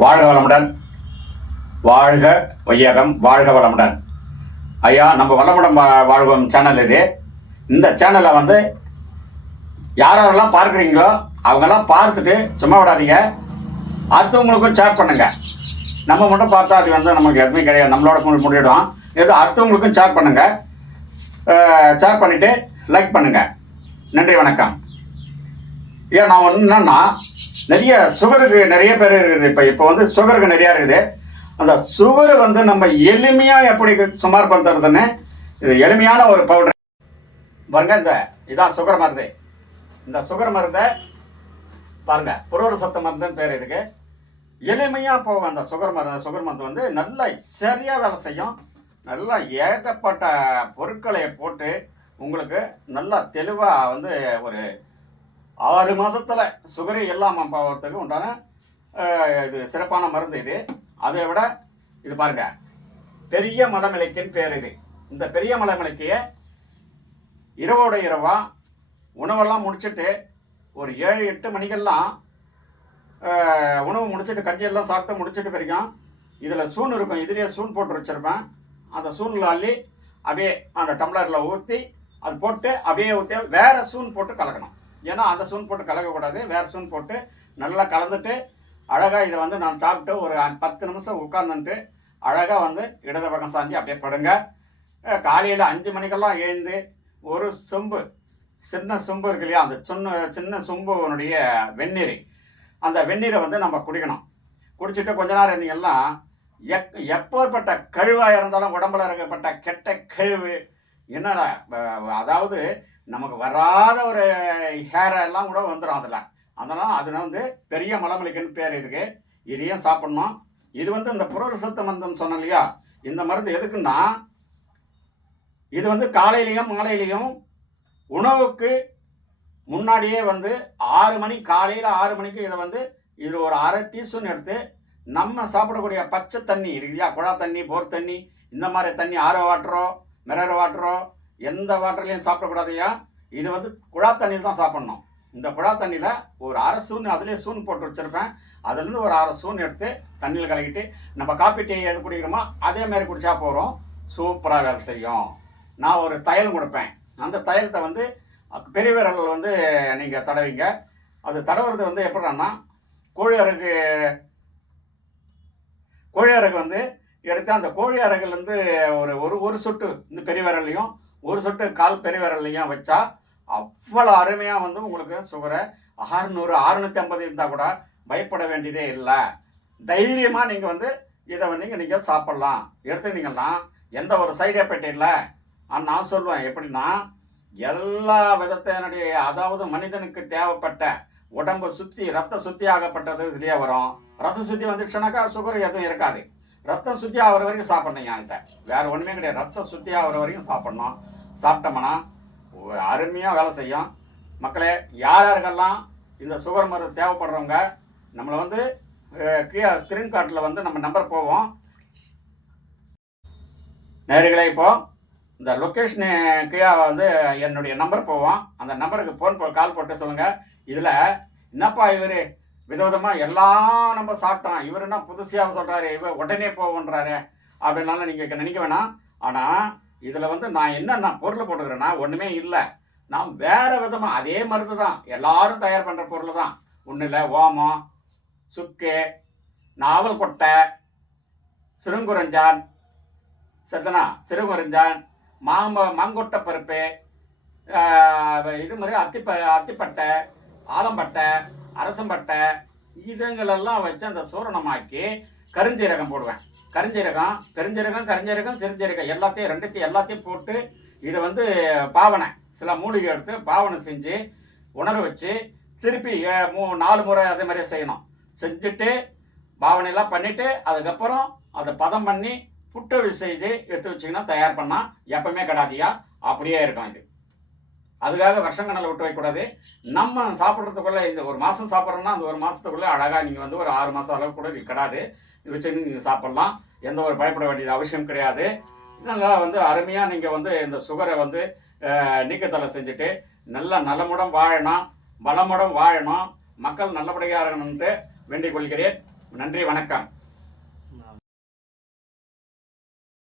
வாழ்க வளமுடன், வாழ்க வையகம், வாழ்க வளமுடன். ஐயா, நம்ம வளமுடன் வாழ்வோம் சேனல் இது. இந்த சேனலை வந்து யாரெல்லாம் பார்க்குறீங்களோ அவங்கெல்லாம் பார்த்துட்டு சும்மா விடாதீங்க, அடுத்தவங்களுக்கும் ஷேர் பண்ணுங்க. நம்ம மட்டும் பார்த்தா அது வந்து நமக்கு எதுவுமே கிடையாது, நம்மளோட முடியிடும். இது அடுத்தவங்களுக்கும் ஷேர் பண்ணுங்க. ஷேர் பண்ணிவிட்டு லைக் பண்ணுங்க. நன்றி, வணக்கம். ஏன் நான் ஒன்று என்னன்னா, நிறைய சுகருக்கு நிறைய பேர் இருக்குது. இப்போ வந்து சுகருக்கு நிறையா இருக்குது. அந்த சுகரு வந்து நம்ம எளிமையாக எப்படி சுமார் பண்ணுறதுன்னு இது எளிமையான ஒரு பவுடர் பாருங்க. இதான் சுகர் மருந்து. இந்த சுகர் மருந்தை பாருங்க, புரோர சத்து மருந்துன்னு பேர் இதுக்கு. எளிமையாக போகும் அந்த சுகர் மருந்து வந்து நல்லா சரியாக வேலை செய்யும். நல்லா ஏகப்பட்ட பொருட்களை போட்டு உங்களுக்கு நல்லா தெளிவாக வந்து ஒரு 6 மாதத்தில் சுகரே இல்லாமல் போகிறதுக்கு உண்டான இது சிறப்பான மருந்து இது. அதை விட இது பாருங்க, பெரிய மலமிளக்கின்னு பேர் இது. இந்த பெரிய மலமிளக்கியை இரவோட இரவா உணவெல்லாம் முடிச்சுட்டு ஒரு 7-8 மணிக்கெல்லாம் உணவு முடிச்சுட்டு கஞ்சியெல்லாம் சாப்பிட்டு முடிச்சுட்டு வரைக்கும் இதில் சூன் இருக்கும். இதுலேயே சூன் போட்டு வச்சுருப்பேன். அந்த சூனில் அள்ளி அப்படியே அந்த டம்ளரில் ஊற்றி அது போட்டு அப்படியே ஊற்றி வேறு சூன் போட்டு கலக்கணும். ஏன்னா அந்த சூன் போட்டு கலக்கக்கூடாது, வேறு சூன் போட்டு நல்லா கலந்துட்டு அழகாக இதை வந்து நான் சாப்பிட்டு ஒரு 10 நிமிஷம் உட்காந்துட்டு அழகாக வந்து இடது பக்கம் சாஞ்சி அப்படியே படுங்க. காலையில் 5 மணிக்கெல்லாம் எழுந்து ஒரு சொம்பு, சின்ன சொம்பு இருக்கு இல்லையா, அந்த சின்ன சொம்புனுடைய வெந்நீர், அந்த வெந்நீரை வந்து நம்ம குடிக்கணும். குடிச்சிட்டு கொஞ்ச நேரம் இருந்தீங்கன்னா எப்பேற்பட்ட கழிவாக இருந்தாலும் உடம்புல இருக்கப்பட்ட கெட்ட கழிவு என்னடா, அதாவது நமக்கு வராத ஒரு ஹேர் எல்லாம் கூட வந்துடும் அதில். அதனால் அதில் வந்து பெரிய மலமிளக்குன்னு பேர் இதுக்கு. இதையும் சாப்பிட்ணும். இது வந்து இந்த புரோர சத்து மருந்துன்னு சொன்னோம் இல்லையா, இந்த மருந்து எதுக்குன்னா, இது வந்து காலையிலையும் மாலையிலையும் உணவுக்கு முன்னாடியே வந்து 6 மணி, காலையில் 6 மணிக்கு இதை வந்து இதில் ஒரு 1/2 டீஸ்பூன் எடுத்து நம்ம சாப்பிடக்கூடிய பச்சை தண்ணி இருக்குல்லையா, குழா தண்ணி, போர் தண்ணி, இந்த மாதிரி தண்ணி, ஆரோ வாட்டரோ மினரல் வாட்டரோ எந்த வாட்டர்லையும் சாப்பிடக்கூடாதையா. இது வந்து குழா தண்ணியில் தான் சாப்பிட்ணும். இந்த குழா தண்ணியில் ஒரு 1/2 ஸ்பூன், அதிலே ஸ்பூன் போட்டு வச்சுருப்பேன். அதுலேருந்து ஒரு 1/2 ஸ்பூன் எடுத்து தண்ணியில் கலக்கிட்டு நம்ம காப்பி டீ எது குடிக்கிறோமோ அதேமாதிரி குடித்தா போகிறோம். சூப்பராக வேலை செய்யும். நான் ஒரு தைலம் கொடுப்பேன். அந்த தைலத்தை வந்து பெரிய விரல் வந்து நீங்கள் தடவிங்க. அது தடவுறது வந்து எப்படின்னா, கோழி அரகு வந்து எடுத்து அந்த கோழி அரகுலேருந்து ஒரு சொட்டு இந்த பெரிய விரல்லையும் ஒரு சொட்டு கால் பெரிய விரல்லையும் வச்சா அவ்வளோ அருமையாக வந்து உங்களுக்கு சுகரை 600-650 இருந்தால் கூட பயப்பட வேண்டியதே இல்லை. தைரியமாக நீங்கள் வந்து இதை வந்து நீங்கள் சாப்பிட்லாம். எடுத்துக்கிட்டீங்கன்னா எந்த ஒரு சைடு எஃபெக்ட் இல்லை. நான் சொல்லுவேன் எப்படின்னா, எல்லா விதத்தினுடைய, அதாவது மனிதனுக்கு தேவைப்பட்ட உடம்பு சுத்தி, ரத்த சுத்தி ஆகப்பட்டது இதுலேயே வரும். ரத்த சுத்தி வந்துடுச்சுனாக்கா சுகர் எதுவும் இருக்காது. ரத்தம் சுத்தி ஆகிற வரைக்கும் சாப்பிட்ணும். என்கிட்ட வேறு ஒன்றுமே கிடையாது. ரத்தம் சுத்தி ஆகிற வரைக்கும் சாப்பிட்ணும். சாப்பிட்டோம்னா அருமையாக வேலை செய்யும். மக்களே, யாருக்கெல்லாம் இந்த சுகர் மருந்து தேவைப்படுறவங்க நம்மளை வந்து கீழே ஸ்க்ரீன் கார்டில் வந்து நம்ம நம்பர் போவோம். நேர்களே, இப்போது இந்த லொக்கேஷனு கீழே வந்து என்னுடைய நம்பர் போவோம். அந்த நம்பருக்கு கால் போட்டு சொல்லுங்கள். இதில் என்னப்பா இவர் விதவிதமாக எல்லாம் நம்ம சாப்பிட்டோம், இவர் என்ன புதுசாக சொல்கிறாரு, இவர் உடனே போகன்றாரு அப்படின்னாலும் நீங்கள் நினைக்க வேணாம். ஆனால் இதில் வந்து நான் பொருள் போட்டுக்கிறேன்னா ஒன்றுமே இல்லை. நான் வேறு விதமாக அதே மருந்து தான், எல்லாரும் தயார் பண்ணுற பொருள் தான். ஒன்றும் இல்லை, ஓமம், சுக்கு, நாவல் கொட்டை, சிறுங்குரஞ்சான், சரிதானா, சிறுங்குரஞ்சான், மாங்கொட்டை பருப்பு, இது மாதிரி அத்திப்பட்டை, ஆலம்பட்டை, அரசம்பட்டை, இதுங்களெல்லாம் வச்சு அந்த சூரணமாக்கி கருஞ்சீரகம் போடுவேன். கருஞ்சீரகம், பெருஞ்சீரகம், சிறுஞ்சீரகம் எல்லாத்தையும் போட்டு இதை வந்து பாவனை, சில மூலிகை எடுத்து பாவனை செஞ்சு உணர வச்சு திருப்பி 4 முறை அதே மாதிரியே செய்யணும். செஞ்சுட்டு பாவனையெல்லாம் பண்ணிவிட்டு அதுக்கப்புறம் அதை பதம் பண்ணி புட்டொழி செய்து எடுத்து வச்சிங்கன்னா தயார் பண்ணால் எப்பவுமே கிடாதியா அப்படியே இருக்கும். இது அதுக்காக வருஷங்கணக்கில் விட்டு வைக்கக்கூடாது. நம்ம சாப்பிட்றதுக்குள்ளே இந்த ஒரு மாதம் சாப்பிட்றோன்னா அந்த ஒரு மாதத்துக்குள்ளே அழகாக நீங்கள் வந்து ஒரு 6 மாதம் அளவு கூட கிடாது வச்சுன்னு நீங்கள் சாப்பிட்லாம். எந்த ஒரு பயப்பட வேண்டியது அவசியம் கிடையாது. நல்லா வந்து அருமையாக நீங்கள் வந்து இந்த சுகரை வந்து நீக்கத்தலை செஞ்சுட்டு நல்லா நலமுடன் வாழணும், வளமுடன் வாழணும், மக்கள் நல்லபடியாக இருக்கணும்ட்டு வேண்டிக் கொள்கிறேன். நன்றி, வணக்கம்.